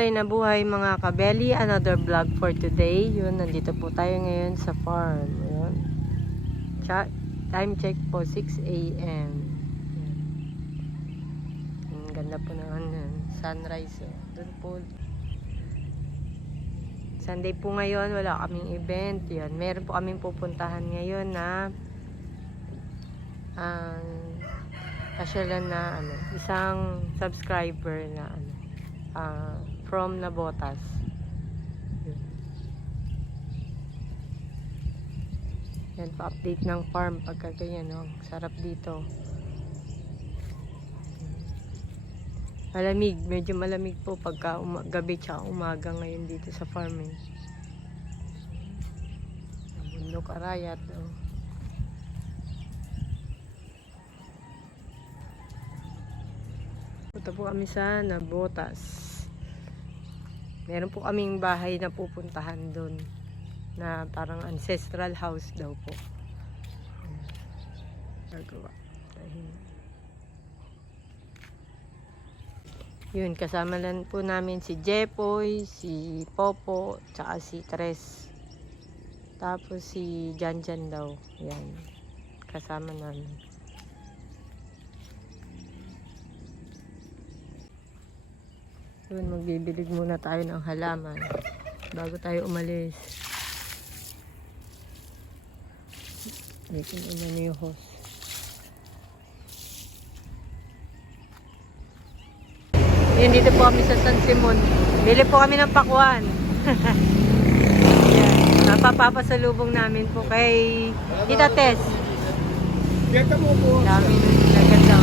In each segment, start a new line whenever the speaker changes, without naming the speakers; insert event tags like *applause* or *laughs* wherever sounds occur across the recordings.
Kulay na buhay mga kabeli, another vlog for today. Yun, nandito po tayo ngayon sa farm. Yun. Cha- time check po, 6 a.m. Ang ganda po ng ano, sunrise. Oh. Doon po. Sunday po ngayon, wala kaming event. Yun. Meron po kaming pupuntahan ngayon na ang pasyalan na ano, isang subscriber na ano, ah, from Nabotas. Yan pa update ng farm pagka ganyan, no? Sarap dito. Malamig, medyo malamig po pagka uma- gabi tsaka umaga ngayon dito sa farm eh. Bundok Arayat, oh. Punta po kami sa Nabotas. Meron po kaming bahay na pupuntahan doon na parang ancestral house daw po. Dahil Yun, kasama lang po namin si Jepoy, si Popo, tsaka si Tres. Tapos si Janjan daw. Yan. Kasama namin. Yun, magbibilig muna tayo ng halaman bago tayo umalis. Hindi ko na ano yung host. Yun, dito po kami sa San Simon. Bili po kami ng pakwan. *laughs* Yan. Napapapasalubong namin po kay Tita Tess.
Benta mo po.
Dami nun naganda.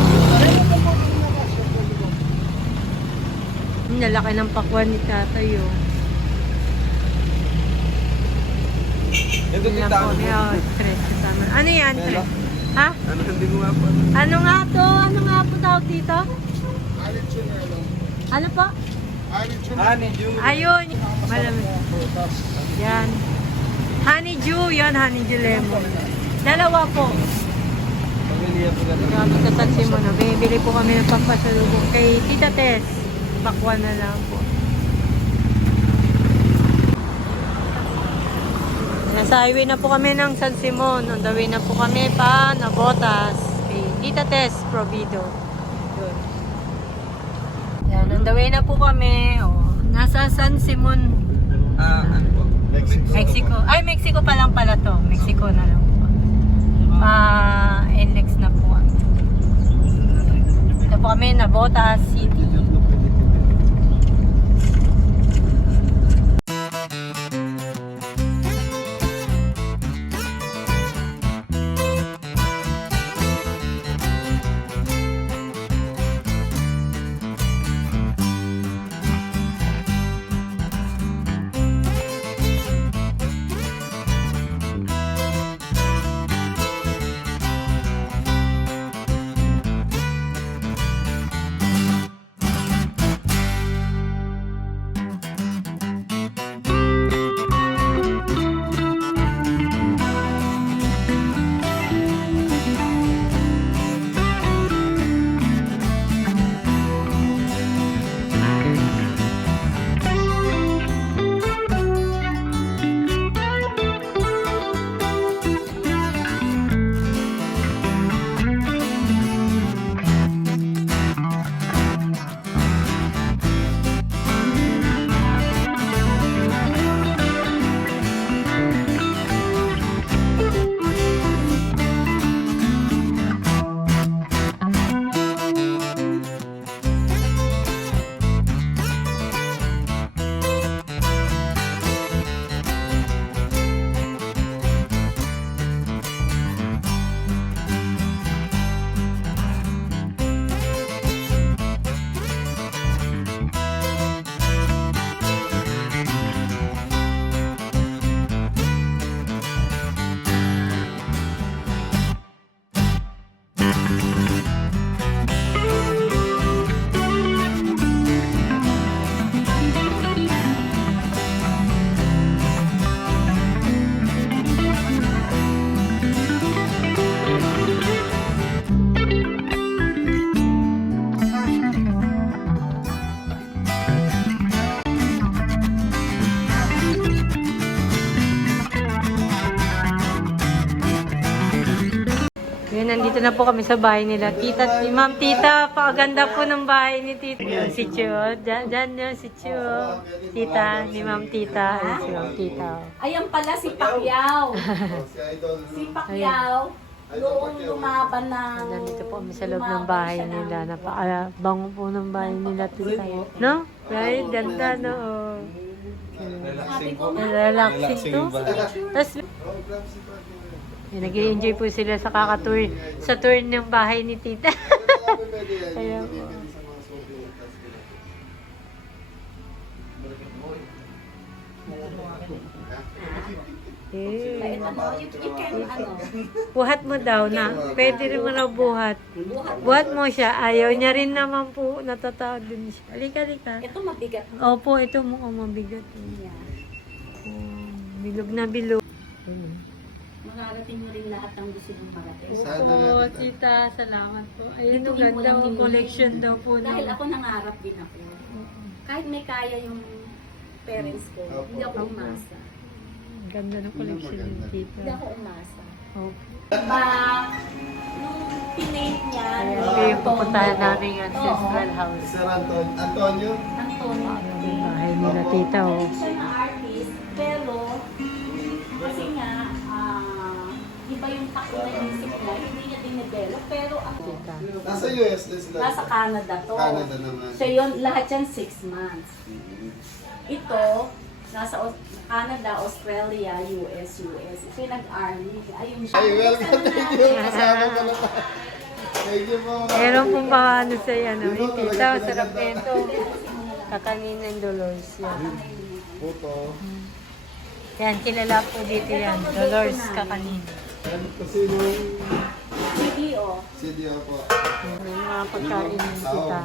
Hmm, Nalaki ng pakwan ni tatay oh.
Ito
po. Stress kasama. Ano yan,
Hello?
stress? Ha?
Ano hindi mo nga po?
Ano nga to? Ano nga po tawag dito?
Alin chunelo.
Ano po?
Honey June.
Ayun. Malamig. Yan. Honeydew. Yan, honeydew lemon. Dalawa po.
Pamilya po
San Simon. no? Bibili po kami ng pampasalubong kay Tita Tess. Bakwan na lang po. Nasa highway na po kami ng San Simon. On the way na po kami pa Nabotas. Kay Tita Tess Provido. Yun. Yan, on the way na po kami. Oh, nasa San Simon,
Ah, ano po? Mexico.
Mexico. Ay, Mexico pa lang pala to. Mexico na lang po. Ah, NLEX na po. Ito po kami, Nabotas City. Nandito na po kami sa bahay nila. Tita, ni Ma'am Tita, pakaganda po ng bahay ni Tita. Si Chio. Diyan, diyan yun, si Chio. Tita, ni Ma'am Tita. Ayun, si Ma'am Tita.
Ayan pala si Pacquiao.
Si.
Si Pacquiao, noong lumaban ng...
Nandito po kami sa loob ng bahay nila. Napaka-bango po ng bahay nila, Tita. No? Right? Ganda, no? Oh.
Ko,
Relaxing to. Tapos, nag-enjoy po sila sa kakatour, sa tour ng bahay ni Tita. *laughs* Kaya po. Eh,
mo, can, ano,
buhat mo daw na. Pwede rin mo na buhat.
buhat.
Mo siya. Ayaw niya rin naman po. Natatawag din siya. Halika, halika.
Ito mabigat.
Opo, ito mukhang mabigat.
Yan.
Oh, bilog na bilog.
Makarating mo rin lahat ng gusto mong marating.
Sana
Opo,
nga,
tita, salamat po. Ayun,
Ito
ang
yung
ganda
walang
ang
limit.
collection daw po.
Dahil
na.
ako nangarap din ako. Kahit may kaya yung parents ko, hindi ako
Opo.
umasa.
Ang ganda ng collection ni tita.
Hindi ako umasa.
Opo.
Diba, nung pinate niya,
ito yung pupuntahan namin yung ancestral
Oo,
house.
Sir Anton, Antonio.
Antonio.
Yung bahay nila tita, oh.
Siya takbo na isip niya, hindi niya dinevelop, pero ako.
Nasa US din sila.
nasa Canada to.
Canada naman.
So yun, lahat yan six months. Ito, nasa Aus- Canada, Australia, US, US. Ito yung nag-army. Ayun siya.
Ay, welcome. *laughs* Thank you. Kasama ko na pa. Thank you po.
Meron pong paano sa yan.
Yun,
Tita,
talaga
sarap nito. Kakanin ng Dolores yan.
Puto.
Yan, kilala po dito yan. Dolores Kakanin.
Ano kasi nung
Video.
CDO po.
May mga pagkain ng tita.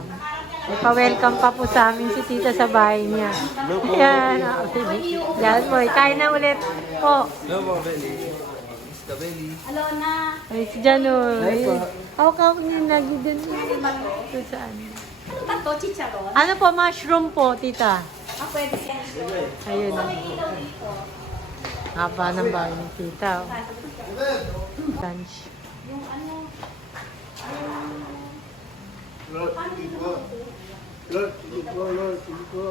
May pa-welcome pa po sa amin si tita sa bahay niya. Yan. ah. Yan po. Kain na ulit po.
Hello po, Belly. Mr. Belly.
Alona.
Ay, si Jan o. Hawak-hawak niya lagi din. Ito saan.
Ano to? Chicharon?
Ano po, mushroom po, tita.
Ah, pwede siya.
Ayun.
Dito.
Haba ng bahay ni tita. oh. Lunch.
Yung ano,
Lord, sige po. Lord, sige po, Lord, sige po.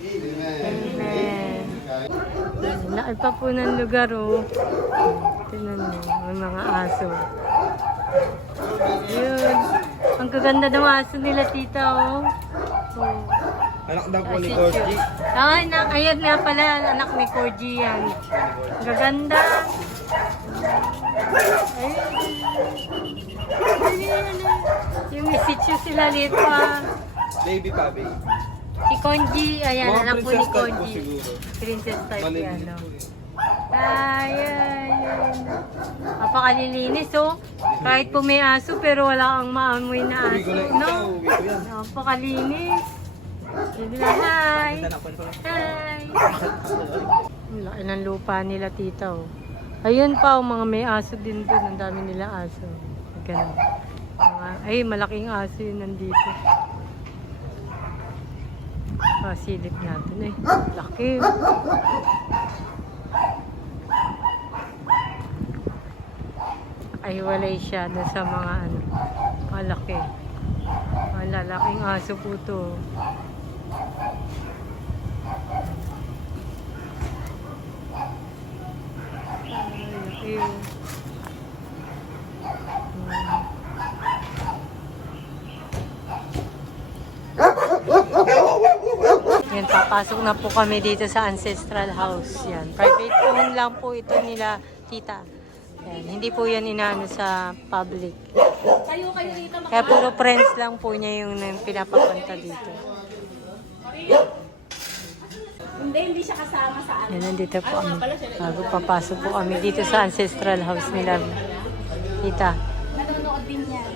Amen.
Amen. Laki po ng lugar, oh. Tinan mo, may mga aso. Yun. Ang gaganda ng aso nila, tita, oh. oh.
Anak daw po
Ah,
ni Corgi.
Chu. Ah, anak, ayan nga pala, anak ni Corgi yan. Gaganda. Ayun, Yung isitsu sila liit pa.
Baby pa, baby.
Si Konji, ayan,
Mga
anak po ni
princess type po
Konji.
siguro.
Princess type
Maliit
yan, no?
po eh.
Ay, ay, ay. Napakalilinis, oh. Kahit po may aso, pero wala kang maamoy na
Uwi
aso,
ko lang ito,
no?
uwi ko yan.
Napakalinis. Sige na, hi.
Na.
Hi. Ang laki lupa nila, tita, oh. Ayun pa, oh, mga may aso din doon. Ang dami nila aso. Ganun. Ay, malaking aso yun nandito. Ah, silip natin eh. Laki. oh. Ay, walay siya doon sa mga ano. Malaki. Malalaking aso po to. Ay, laki oh. Yan, papasok na po kami dito sa ancestral house. Yan, private home lang po ito nila, tita. Yan, hindi po yan inaano sa public.
kayo kayo dito
Kaya puro friends lang po niya yung nang pinapapunta dito.
Hindi, hindi siya kasama sa ano.
Yan, nandito po kami. Bago papasok po kami dito sa ancestral house nila. Tita,
Nanonood din yan.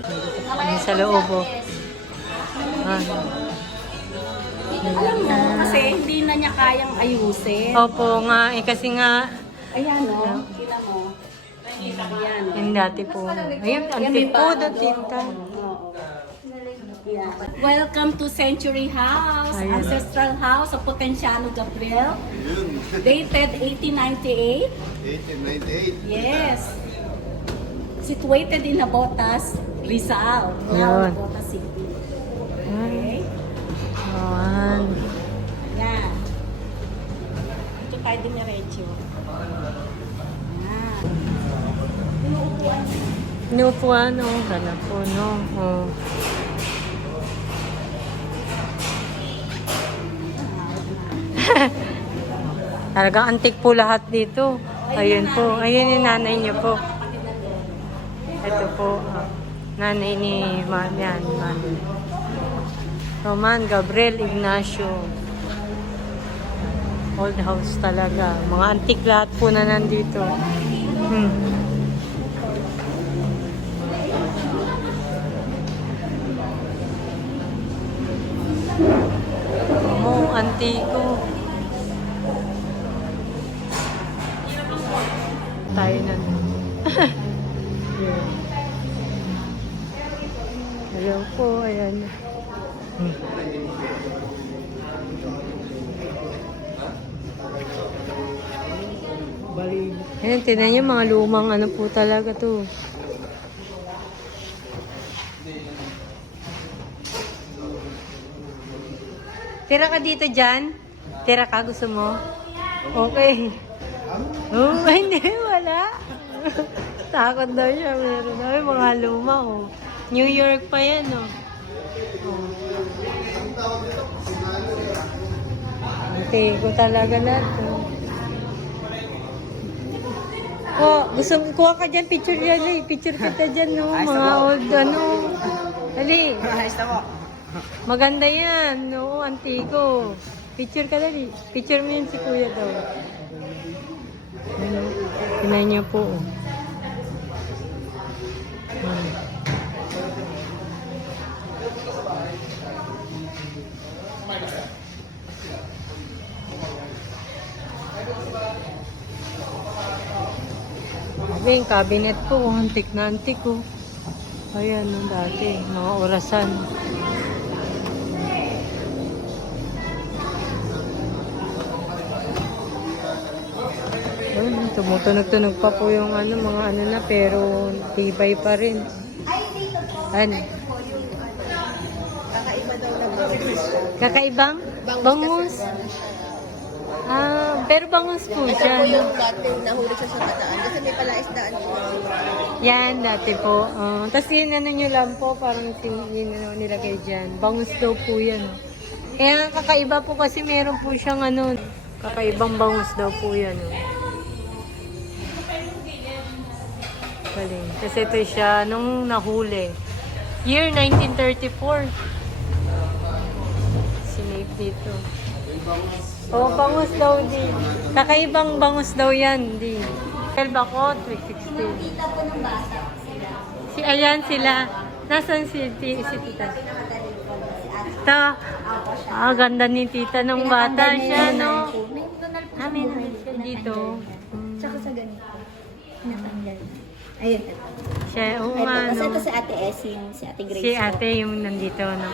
kami sa loob oh. Ah.
Alam mo, kasi hindi na niya kayang ayusin.
Opo nga, eh kasi nga,
Ayan o, kita mo. Ayan
yung dati po. Ayun, ang tipo do tinta.
Yeah. Welcome to Century House,
Ayan.
Ancestral House of Potenciano Gabriel, dated 1898.
1898.
Yes. Situated in Nabotas, Rizal. Now,
Yun.
Nabotas City. Okay?
Ayan.
Yan. Ito tayo diniretso. Yan. Inuupuan.
Inuupuan, oh. Gana po, no? Oh. *laughs* Talagang antik po lahat dito. Ayun po. Ayun yung nanay niyo po. Ito po. ah, nanay ni Ma yan, Manu. Roman Gabriel Ignacio. Old house talaga. Mga antik lahat po na nandito. Hmm. Oh, antiko. Tayo na. Yun. Ayan po, ayan. Hmm. Ayan, tinan niyo mga lumang ano po talaga to. Tira ka dito dyan? Tira ka, gusto mo? Okay. Oh, *laughs* hindi, wala. Takot daw siya. Meron daw yung mga luma, oh. New York pa yan, oh. oh. Antiko talaga lahat, oh. Oh, gusto mo, kuha ka dyan, picture yan, eh. Picture kita dyan, no? Mga old, ano. Dali. Maganda yan, no? Antiko. Picture ka dali. Picture mo yan si kuya daw. Tingnan niyo po. oh. Hmm. Sabi, yung cabinet ko, oh, antik na antik ko. Ayan, nung dati, mga orasan. Tumutunog-tunog pa po yung ano, mga ano na, pero tibay pa rin. Ano? Kakaibang? Bangus? Ah, pero bangus po
Ito
siya.
po
no?
yung dati nahuli siya sa bataan kasi may palaisdaan po.
Yan, dati po. Uh, Tapos yun, ano nyo lang po, parang sin- yun, ano, nilagay dyan. Bangus daw po yan. Kaya kakaiba po kasi meron po siyang ano, kakaibang bangus daw po yan. Oh. Galing. Kasi ito siya nung nahuli. Year 1934. Sinave dito. Oo, bangus daw di. Kakaibang bangus daw yan, di. 12 ako, 360. Si Ayan sila. Nasaan si, si, si tita? Ito. Ah, ganda ni tita nung bata siya, no? Ah, may nandun dito. Mm,
Tsaka sa ganito. Natanggal. Ayun.
Siya, oo
Ito.
nga,
Kasi
no?
ito si Ate Esing, si Ate Grace.
Si
po.
ate yung nandito, no?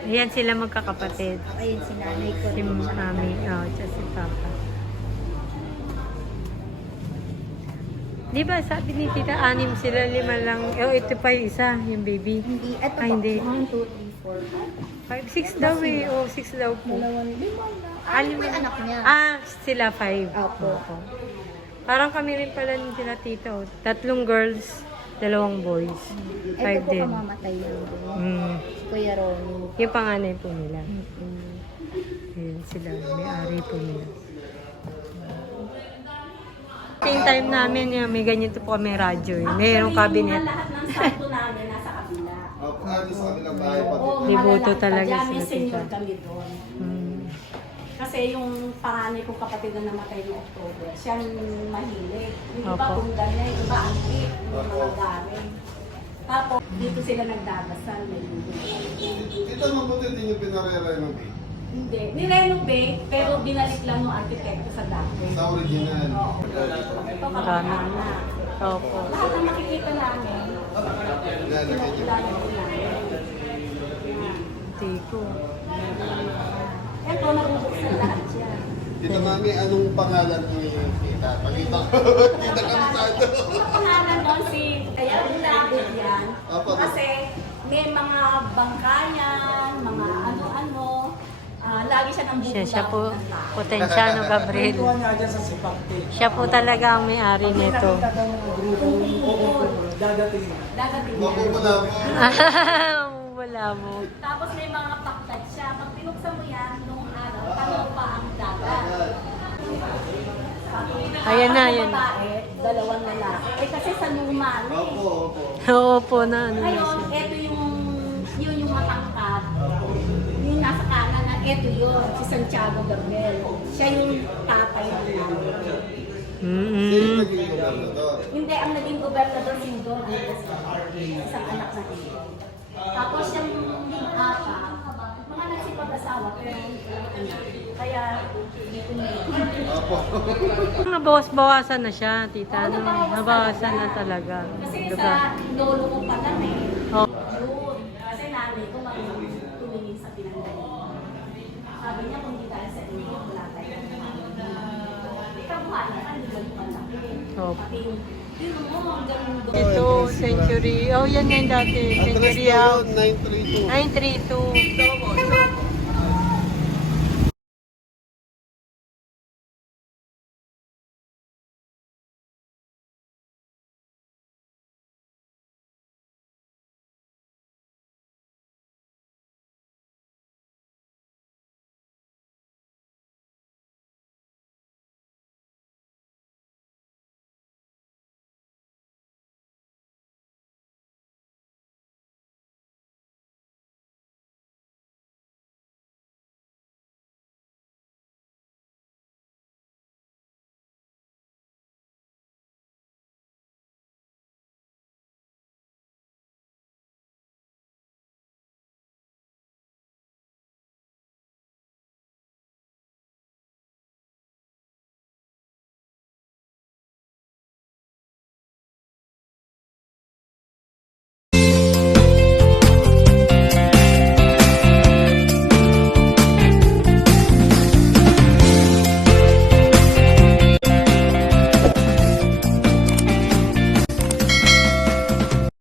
Ayan sila magkakapatid.
Ayun si nanay ko.
Si mami, oh, tsaka si papa. Di ba sabi ni tita, anim sila, lima lang. Oh, ito pa yung isa, yung baby.
Hindi. Ito
Ay, hindi.
1, 2, 3, 4.
Five, six daw eh. Oh, six daw po.
Dalawa Lima na.
Anim
po yung anak niya?
Ah, sila five.
Opo.
Parang kami rin pala ni sila tito. Tatlong girls, dalawang boys.
Ito
Five
po
din.
kamamatay din.
Mm.
Si Kuya Ronnie.
Yung panganay po nila.
Mm.
Ayun sila, may-ari po nila. Same time namin, yung may ganyan po kami radyo. Eh. Mayroong cabinet.
Yung lahat ng santo namin nasa kabila.
Ah, sa kabilang bahay pa
Oo,
Libuto
malalaki pa
talaga sila,
May senior
tita.
kami doon.
Mm.
Kasi yung panganay kong kapatid na namatay noong October, siya yung mahilig. Yung iba
Opo.
kung ganyan, yung iba antik, yung mga garing. Tapos, dito sila nagdadasal. May libuto.
Dito mabuti din yung pinare-renovate.
Hindi. Nirenovate, pero binalik lang ng arkitekto sa dati.
Sa original.
Oo. Ito
Marami.
kapag na.
Opo.
Lahat na makikita namin,
Lalagay niyo.
po namin.
birthday ko.
Ito, nabubuksan lahat yan.
Tita Mami, anong pangalan ni Tita? Pakita ko. Tita Kamusado.
Yung pangalan doon si, kaya nilabot yan.
Apo.
Kasi may mga bangkayan, mga ano-ano. Ah, lagi siya nang
Siya, siya po. Potensyano Gabriel.
Sipakte.
Siya po talaga ang may-ari nito.
dadating.
Dadating yan. *laughs*
mo.
Wala mo.
Tapos may mga paktat siya. Pag pinuksan mo yan, nung araw, tanaw pa ang dagat.
Ayan na, ayan.
babae, dalawang lalaki. Eh kasi sa lumal eh.
Opo, opo.
Oo po na ano na
Ngayon,
siya.
eto yung, yun yung matangkad. Yung nasa kanan na, eto yun, si Santiago Gabriel. Siya yung tatay ng nanay.
Sino
Mm-mm.
naging gobernador?
Hindi, ang naging gobernador si Don Andres. Isang anak na niya. Tapos yung yung apa, mga anak. Kaya, hindi ko na
Opo.
Nabawas-bawasan na siya, tita. No? Nabawasan na talaga.
Kasi
Diba?
sa lolo ko pa lang eh.
Oh.
Yun. Kasi nanay ko marunong tumingin sa pinanggalingan. Sabi niya kung di dahil sa inyo, wala tayong Kabuhayan, ano ba yung malaki?
Oh.
Pati yung, yun mo, hanggang doon.
Ito, century. Oh, yan yan dati. Century
yun, 932.
932.